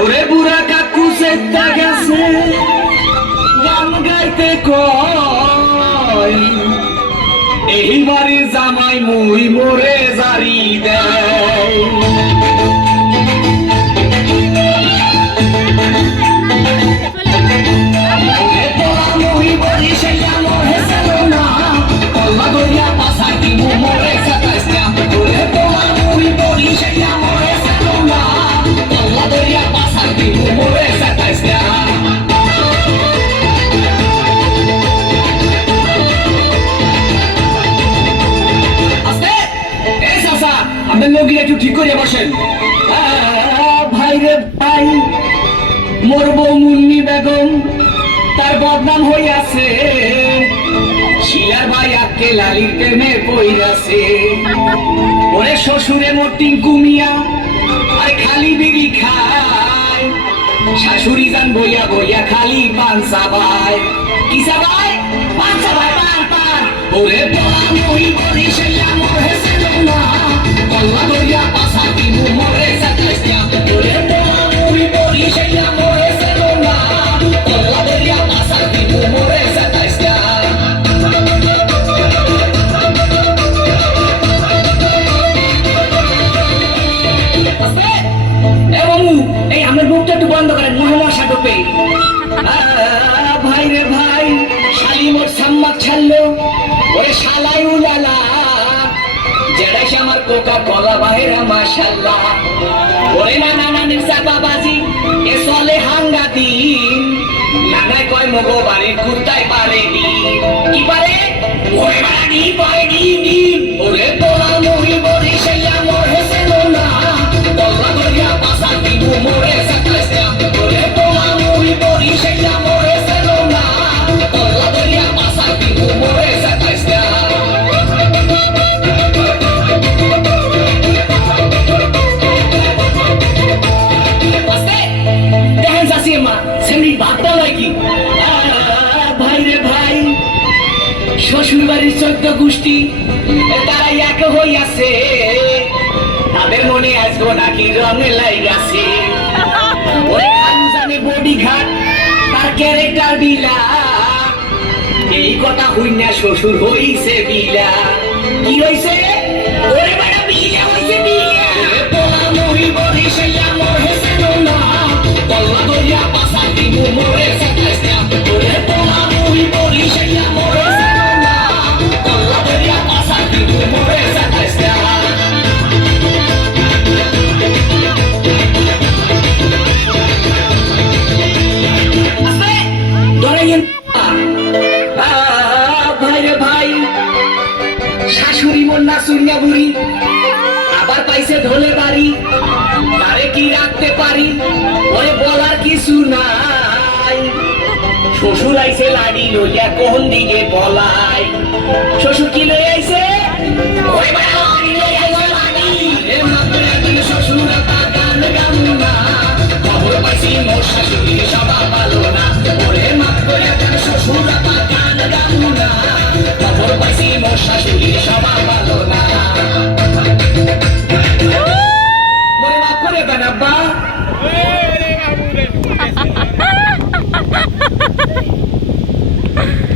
ওরে বুড়া কাকু সেটা গেছে গান গাইতে কয় এই বাড়ির জামাই মুই মোরে জারি দেয় মুই বলি সেটা মোরে সেলো না কল্লা দরিয়া পাশা কি মোরে সাতাইস না ওরে তোমা মুই বলি সেটা মোরে সেলো না কল্লা দরিয়া পাশা কি মোরে সাতাইস না আপনার লোকগুলো একটু ঠিক করে বসেন ভাই রে ভাই মোর বউ মুন্নি বেগম তার বদনাম হইয়াছে শিলার ভাই আজকে লালির প্রেমে পইরাছে ওরে শ্বশুরে মোর টিঙ্কু মিয়া আর খালি বিড়ি খায় শাশুড়ি যান বইয়া বইয়া খালি পান চাবায় কি চাবায় পান চাবায় পান পান ওরে বলা মই বলি সেলা মোর হেসে না কল্লা দরিয়া পাশা কি মোরে সাতাইস না ওরে বলা মই বলি সেলা মোর হেসে না কল্লা দরিয়া পাশা কি মোরে সাতাইস না এই আমার মুখটা একটু বন্ধ করেন মহামশা ঢোকে ভাই রে ভাই শালি মোর সাম্মাক ছাড়লো ওরে শালাই উলালা যেটাই আমার কোকা কলা বাহিরা মাশাল্লাহ ওরে নানা নানির চাপাবাজি এ চলে হাঙ্গা দিন নানায় কয় মগো বাড়ির কুর্তায় পারেনি কি পারে ওরে বাড়ি পারেনি ওরে তোরা মহি বলি সেলা মোর হেসে না কল্লা দরিয়া পাশা দিব মোরে সাতাইস না ওরে তোরা মহি বলি সেলা মোর হেসে না কল্লা দরিয়া পাশা দিব মোরে সাতাইস না দেখেন চাষিমা সেমনি ভাবটা হয় কি ভাই রে ভাই শ্বশুর বাড়ির 14 গোষ্ঠী তারা এক হইয়াছে তাদের মনে আসবো নাকি রঙে লাইগাছে ওরে খানজানে বডি ঘাট তার ক্যারেক্টার বিলা এই কথা হইনা শ্বশুর হইছে বিলা কি হইছে ওরে বেটা বিলা হইছে বিলা তোরা মহি বলি সেলা মোর হেসে না কল্লা দরিয়া পাশা দিব মোরে সাতাইস না ওরে তোরা মহি বলি সেলা মোর হেসে না কল্লা দরিয়া পাশা দিব মোরে সাতাইস না ভাই রে ভাই শাশুড়ি মোল্লা সুরিয়া বুড়ি আবার পাইছে ঢোলে বাড়ি তারে কি রাখতে পারি ওরে বলার কিছু নাই শ্বশুর আইছে লাড়ি লইয়া কোন দিকে বলাই শ্বশুর কি লই আইছে ওরে বাড়া লাড়ি লই আইছে লাড়ি এ মাত্রা দিলে শ্বশুর গান গামুনা খবর পাইছি মোর শাশুড়ি সবা ভালো না ওরে মাত্রা দিলে শ্বশুর গান গামুনা খবর পাইছি মোর শাশুড়ি সবা ভালো না মনে মাফ করে দেন আব্বা